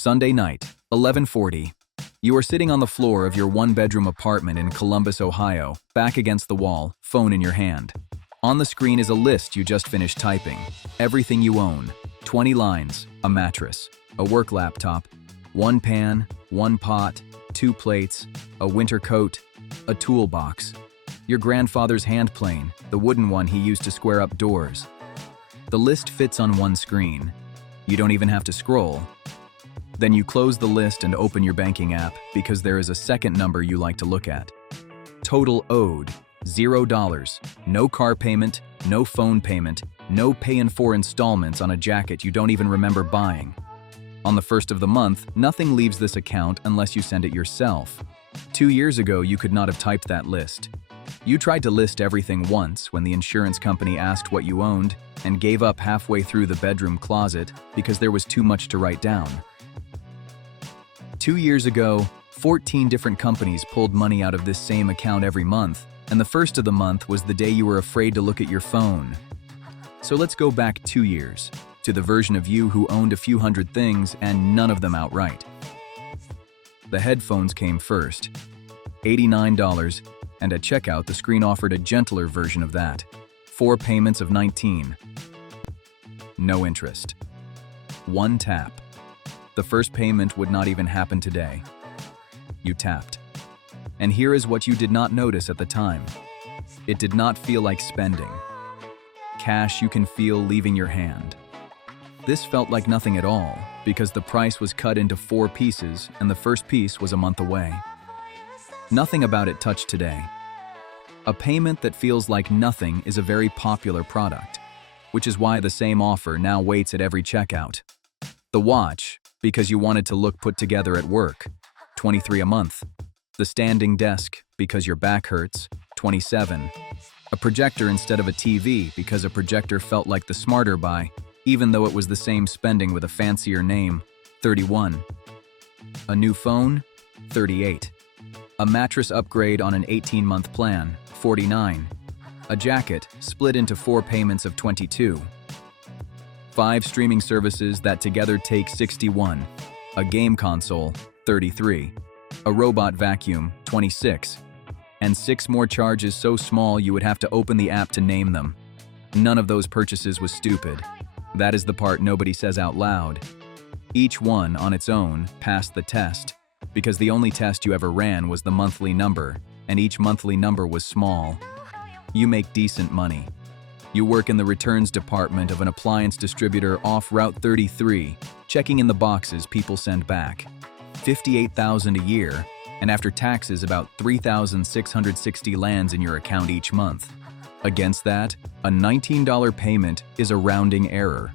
Sunday night, 11:40. You are sitting on the floor of your one-bedroom apartment in Columbus, Ohio, back against the wall, phone in your hand. On the screen is a list you just finished typing. Everything you own. 20 lines, a mattress, a work laptop, one pan, one pot, 2 plates, a winter coat, a toolbox, your grandfather's hand plane, the wooden one he used to square up doors. The list fits on one screen. You don't even have to scroll. Then you close the list and open your banking app because there is a second number you like to look at. Total owed, $0. No car payment, no phone payment, no paying for installments on a jacket you don't even remember buying. On the first of the month, nothing leaves this account unless you send it yourself. 2 years ago, you could not have typed that list. You tried to list everything once when the insurance company asked what you owned and gave up halfway through the bedroom closet because there was too much to write down. 2 years ago, 14 different companies pulled money out of this same account every month, and the first of the month was the day you were afraid to look at your phone. So let's go back 2 years, to the version of you who owned a few hundred things and none of them outright. The headphones came first, $89, and at checkout the screen offered a gentler version of that, 4 payments of $19. No interest. 1 tap. The first payment would not even happen today. You tapped. And here is what you did not notice at the time. It did not feel like spending. Cash you can feel leaving your hand. This felt like nothing at all, because the price was cut into 4 pieces and the first piece was a month away. Nothing about it touched today. A payment that feels like nothing is a very popular product, which is why the same offer now waits at every checkout. The watch, because you wanted to look put together at work, $23 a month. The standing desk, because your back hurts, $27. A projector instead of a TV, because a projector felt like the smarter buy, even though it was the same spending with a fancier name, $31. A new phone, $38. A mattress upgrade on an 18-month plan, $49. A jacket, split into 4 payments of $22. 5 streaming services that together take $61. A game console, $33. A robot vacuum, $26. And 6 more charges so small you would have to open the app to name them. None of those purchases was stupid. That is the part nobody says out loud. Each one, on its own, passed the test, because the only test you ever ran was the monthly number, and each monthly number was small. You make decent money. You work in the returns department of an appliance distributor off Route 33, checking in the boxes people send back. $58,000 a year, and after taxes about $3,660 lands in your account each month. Against that, a $19 payment is a rounding error.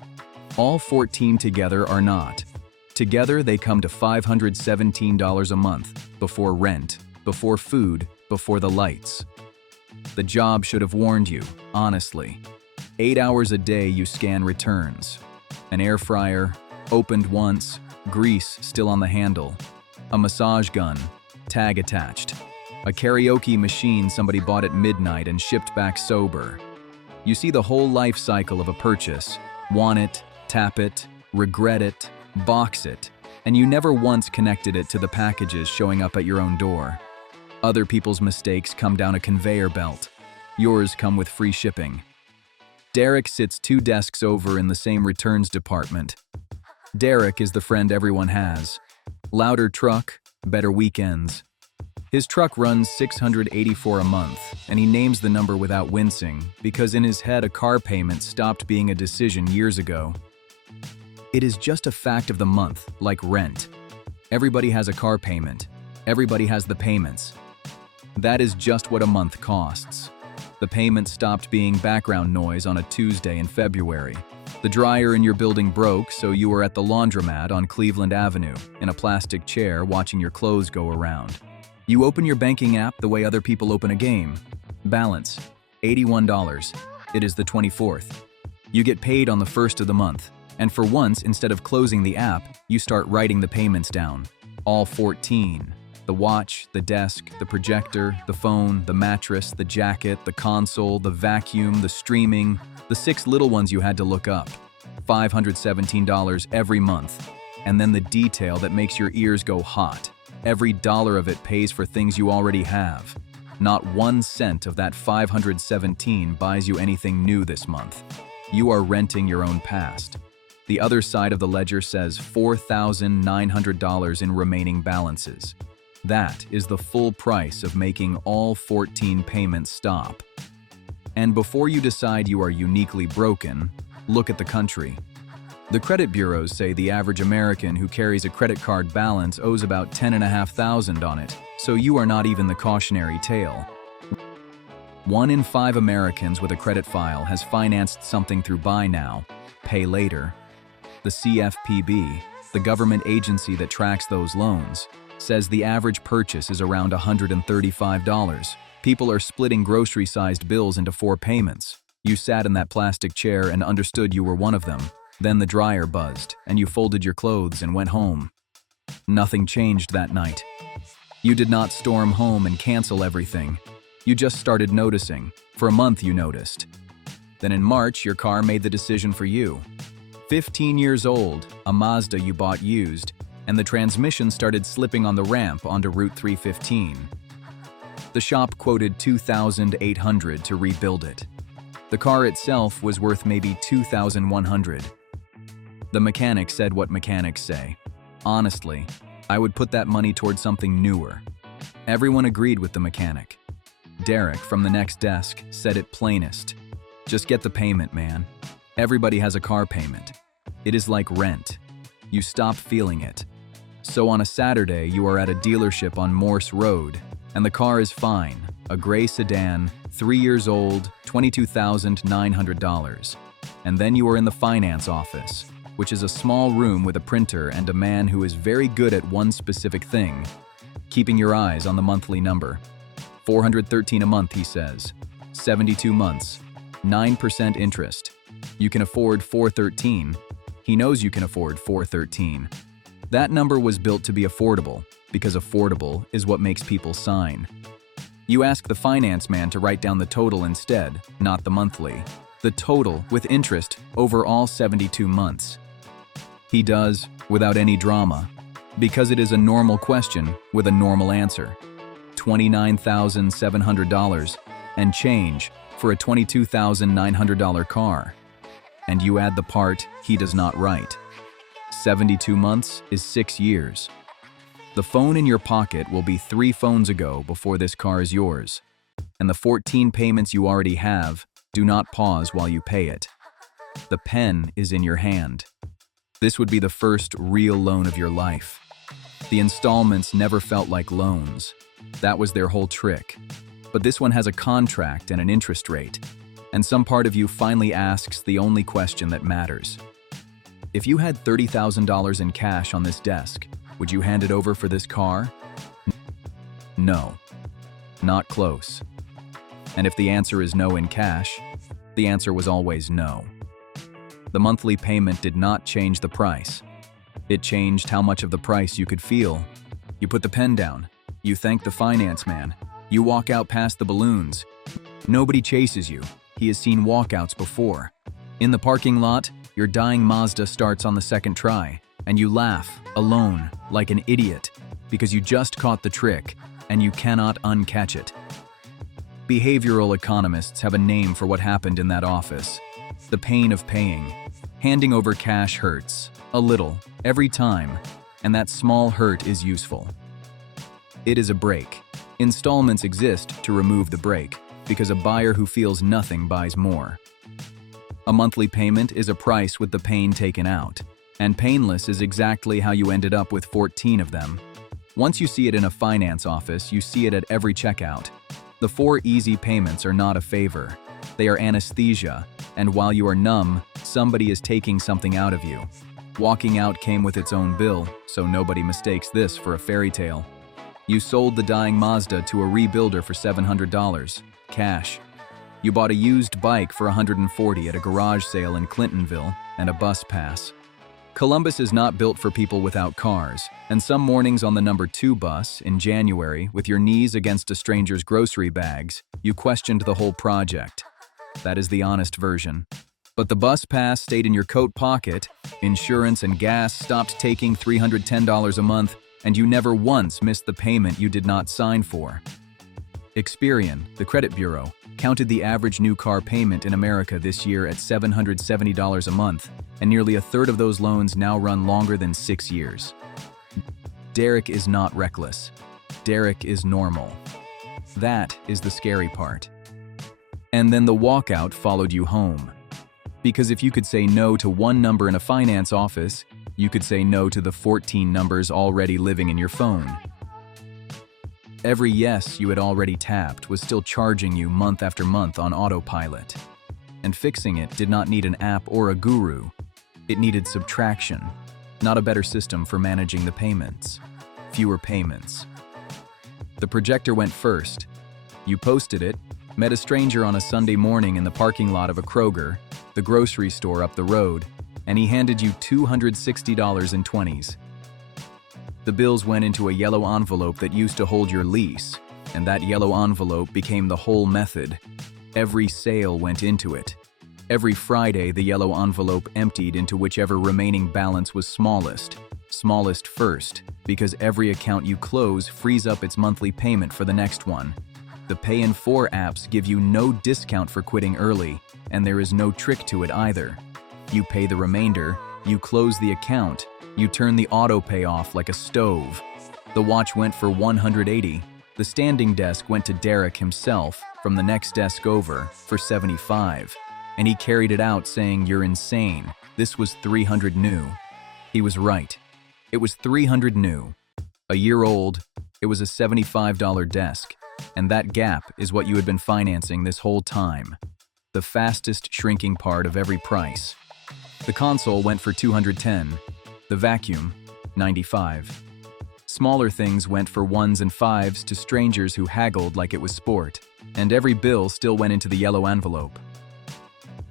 All 14 together are not. Together they come to $517 a month, before rent, before food, before the lights. The job should have warned you, honestly. 8 hours a day you scan returns. An air fryer, opened once, grease still on the handle. A massage gun, tag attached. A karaoke machine somebody bought at midnight and shipped back sober. You see the whole life cycle of a purchase. Want it, tap it, regret it, box it, and you never once connected it to the packages showing up at your own door. Other people's mistakes come down a conveyor belt. Yours come with free shipping. Derek sits 2 desks over in the same returns department. Derek is the friend everyone has. Louder truck, better weekends. His truck runs $684 a month, and he names the number without wincing because in his head a car payment stopped being a decision years ago. It is just a fact of the month, like rent. Everybody has a car payment. Everybody has the payments. That is just what a month costs. The payment stopped being background noise on a Tuesday in February. The dryer in your building broke, so you were at the laundromat on Cleveland Avenue, in a plastic chair watching your clothes go around. You open your banking app the way other people open a game. Balance, $81. It is the 24th. You get paid on the 1st of the month, and for once, instead of closing the app, you start writing the payments down. All 14. The watch, the desk, the projector, the phone, the mattress, the jacket, the console, the vacuum, the streaming, the 6 little ones you had to look up. $517 every month. And then the detail that makes your ears go hot. Every dollar of it pays for things you already have. Not 1 cent of that $517 buys you anything new this month. You are renting your own past. The other side of the ledger says $4,900 in remaining balances. That is the full price of making all 14 payments stop. And before you decide you are uniquely broken, look at the country. The credit bureaus say the average American who carries a credit card balance owes about $10,500 on it, so you are not even the cautionary tale. 1 in 5 Americans with a credit file has financed something through buy now, pay later. The CFPB, the government agency that tracks those loans, says the average purchase is around $135. People are splitting grocery-sized bills into 4 payments. You sat in that plastic chair and understood you were one of them. Then the dryer buzzed, and you folded your clothes and went home. Nothing changed that night. You did not storm home and cancel everything. You just started noticing. For a month you noticed. Then in March, your car made the decision for you. 15 years old, a Mazda you bought used, and the transmission started slipping on the ramp onto Route 315. The shop quoted $2,800 to rebuild it. The car itself was worth maybe $2,100. The mechanic said what mechanics say. Honestly, I would put that money towards something newer. Everyone agreed with the mechanic. Derek from the next desk said it plainest. Just get the payment, man. Everybody has a car payment. It is like rent. You stop feeling it. So on a Saturday, you are at a dealership on Morse Road, and the car is fine, a gray sedan, 3 years old, $22,900. And then you are in the finance office, which is a small room with a printer and a man who is very good at one specific thing, keeping your eyes on the monthly number. $413 a month, he says. 72 months. 9% interest. You can afford $413. He knows you can afford $413. That number was built to be affordable, because affordable is what makes people sign. You ask the finance man to write down the total instead, not the monthly. The total with interest over all 72 months. He does, without any drama, because it is a normal question with a normal answer. $29,700 and change for a $22,900 car. And you add the part he does not write. 72 months is 6 years. The phone in your pocket will be 3 phones ago before this car is yours. And the 14 payments you already have do not pause while you pay it. The pen is in your hand. This would be the first real loan of your life. The installments never felt like loans. That was their whole trick. But this one has a contract and an interest rate. And some part of you finally asks the only question that matters. If you had $30,000 in cash on this desk, would you hand it over for this car? No. Not close. And if the answer is no in cash, the answer was always no. The monthly payment did not change the price. It changed how much of the price you could feel. You put the pen down. You thank the finance man. You walk out past the balloons. Nobody chases you. He has seen walkouts before. In the parking lot, your dying Mazda starts on the second try, and you laugh, alone, like an idiot, because you just caught the trick, and you cannot uncatch it. Behavioral economists have a name for what happened in that office. The pain of paying. Handing over cash hurts, a little, every time, and that small hurt is useful. It is a break. Installments exist to remove the break, because a buyer who feels nothing buys more. A monthly payment is a price with the pain taken out, and painless is exactly how you ended up with 14 of them. Once you see it in a finance office, you see it at every checkout. The 4 easy payments are not a favor. They are anesthesia, and while you are numb, somebody is taking something out of you. Walking out came with its own bill, so nobody mistakes this for a fairy tale. You sold the dying Mazda to a rebuilder for $700, cash. You bought a used bike for $140 at a garage sale in Clintonville and a bus pass. Columbus is not built for people without cars, and some mornings on the number 2 bus in January, with your knees against a stranger's grocery bags, you questioned the whole project. That is the honest version. But the bus pass stayed in your coat pocket, insurance and gas stopped taking $310 a month, and you never once missed the payment you did not sign for. Experian, the credit bureau, counted the average new car payment in America this year at $770 a month, and nearly a third of those loans now run longer than 6 years. Derek is not reckless. Derek is normal. That is the scary part. And then the walkout followed you home. Because if you could say no to one number in a finance office, you could say no to the 14 numbers already living in your phone. Every yes you had already tapped was still charging you month after month on autopilot. And fixing it did not need an app or a guru. It needed subtraction, not a better system for managing the payments. Fewer payments. The projector went first. You posted it, met a stranger on a Sunday morning in the parking lot of a Kroger, the grocery store up the road, and he handed you $260 in 20s. The bills went into a yellow envelope that used to hold your lease, and that yellow envelope became the whole method. Every sale went into it. Every Friday, the yellow envelope emptied into whichever remaining balance was smallest first, because every account you close frees up its monthly payment for the next one. The Pay in 4 apps give you no discount for quitting early, and there is no trick to it either. You pay the remainder, you close the account, you turn the auto pay off like a stove. The watch went for $180. The standing desk went to Derek himself from the next desk over for $75. And he carried it out saying, "You're insane. This was $300 new." He was right. It was $300 new. A year old, it was a $75 desk. And that gap is what you had been financing this whole time. The fastest shrinking part of every price. The console went for $210. The vacuum, $95. Smaller things went for 1s and 5s to strangers who haggled like it was sport, and every bill still went into the yellow envelope.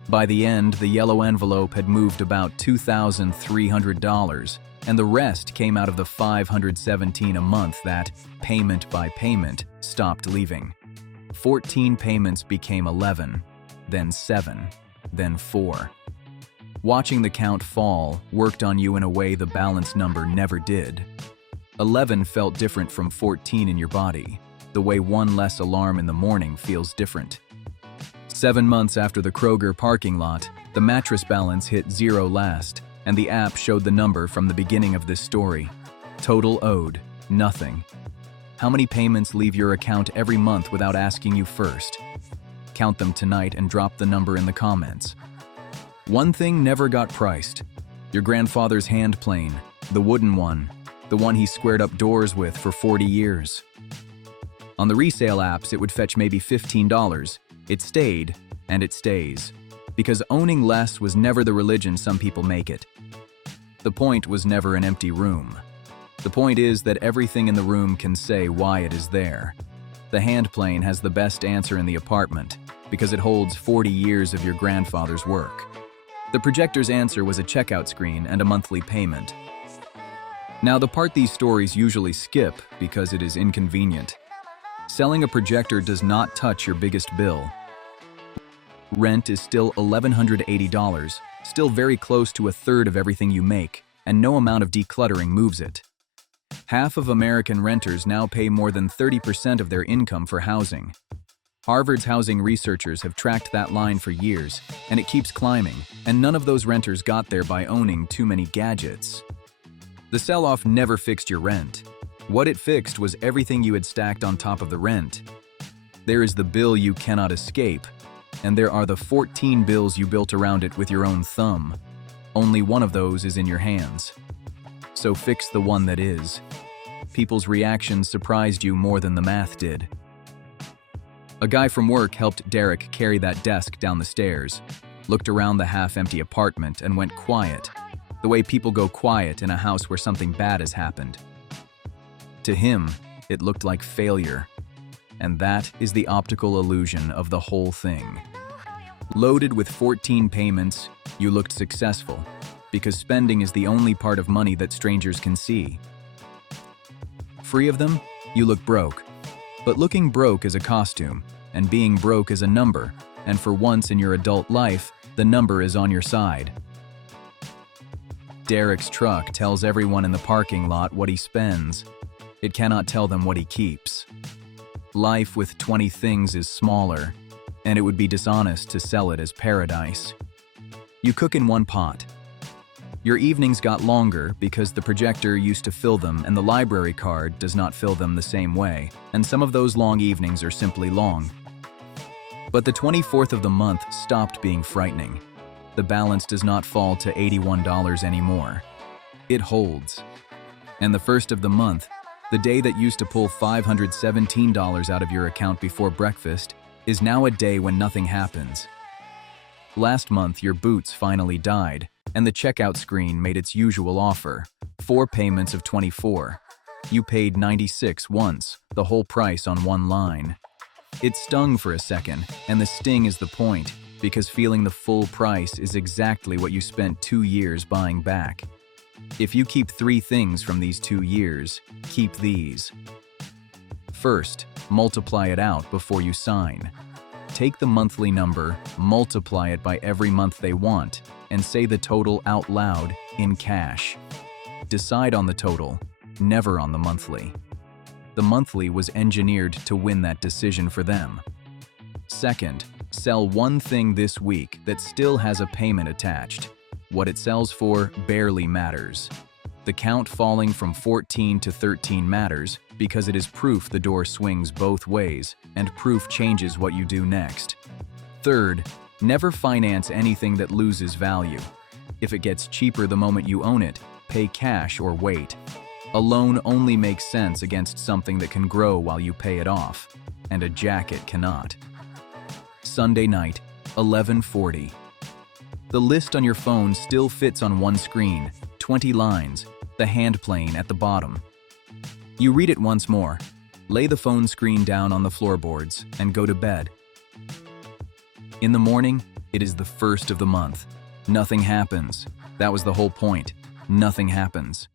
By the end, the yellow envelope had moved about $2,300, and the rest came out of the $517 a month that, payment by payment, stopped leaving. 14 payments became 11, then 7, then 4. Watching the count fall worked on you in a way the balance number never did. 11 felt different from 14 in your body, the way one less alarm in the morning feels different. 7 months after the Kroger parking lot, the mattress balance hit 0 last, and the app showed the number from the beginning of this story. Total owed, nothing. How many payments leave your account every month without asking you first? Count them tonight and drop the number in the comments. One thing never got priced. Your grandfather's hand plane, the wooden one, the one he squared up doors with for 40 years. On the resale apps, it would fetch maybe $15. It stayed, and it stays. Because owning less was never the religion some people make it. The point was never an empty room. The point is that everything in the room can say why it is there. The hand plane has the best answer in the apartment, because it holds 40 years of your grandfather's work. The projector's answer was a checkout screen and a monthly payment. Now, the part these stories usually skip because it is inconvenient. Selling a projector does not touch your biggest bill. Rent is still $1,180, still very close to a third of everything you make, and no amount of decluttering moves it. Half of American renters now pay more than 30% of their income for housing. Harvard's housing researchers have tracked that line for years, and it keeps climbing, and none of those renters got there by owning too many gadgets. The sell-off never fixed your rent. What it fixed was everything you had stacked on top of the rent. There is the bill you cannot escape, and there are the 14 bills you built around it with your own thumb. Only one of those is in your hands. So fix the one that is. People's reactions surprised you more than the math did. A guy from work helped Derek carry that desk down the stairs, looked around the half-empty apartment, and went quiet, the way people go quiet in a house where something bad has happened. To him, it looked like failure, and that is the optical illusion of the whole thing. Loaded with 14 payments, you looked successful, because spending is the only part of money that strangers can see. Free of them, you look broke. But looking broke is a costume, and being broke is a number, and for once in your adult life, The number is on your side. Derek's truck tells everyone in the parking lot what he spends. It cannot tell them what he keeps. Life with 20 things is smaller, and it would be dishonest to sell it as paradise. You cook in one pot. Your evenings got longer because the projector used to fill them and the library card does not fill them the same way, and some of those long evenings are simply long. But the 24th of the month stopped being frightening. The balance does not fall to $81 anymore. It holds. And the first of the month, the day that used to pull $517 out of your account before breakfast, is now a day when nothing happens. Last month, your boots finally died, and the checkout screen made its usual offer, 4 payments of $24. You paid $96 once, the whole price on one line. It stung for a second, and the sting is the point, because feeling the full price is exactly what you spent 2 years buying back. If you keep 3 things from these 2 years, keep these. First, multiply it out before you sign. Take the monthly number, multiply it by every month they want, and say the total out loud in cash. Decide on the total, never on the monthly. The monthly was engineered to win that decision for them. Second, sell one thing this week that still has a payment attached. What it sells for barely matters. The count falling from 14 to 13 matters because it is proof the door swings both ways, and proof changes what you do next. Third, never finance anything that loses value. If it gets cheaper the moment you own it, pay cash or wait. A loan only makes sense against something that can grow while you pay it off, and a jacket cannot. Sunday night, 11:40. The list on your phone still fits on one screen, 20 lines, the hand plane at the bottom. You read it once more, lay the phone screen down on the floorboards, and go to bed. In the morning, it is the first of the month. Nothing happens. That was the whole point. Nothing happens.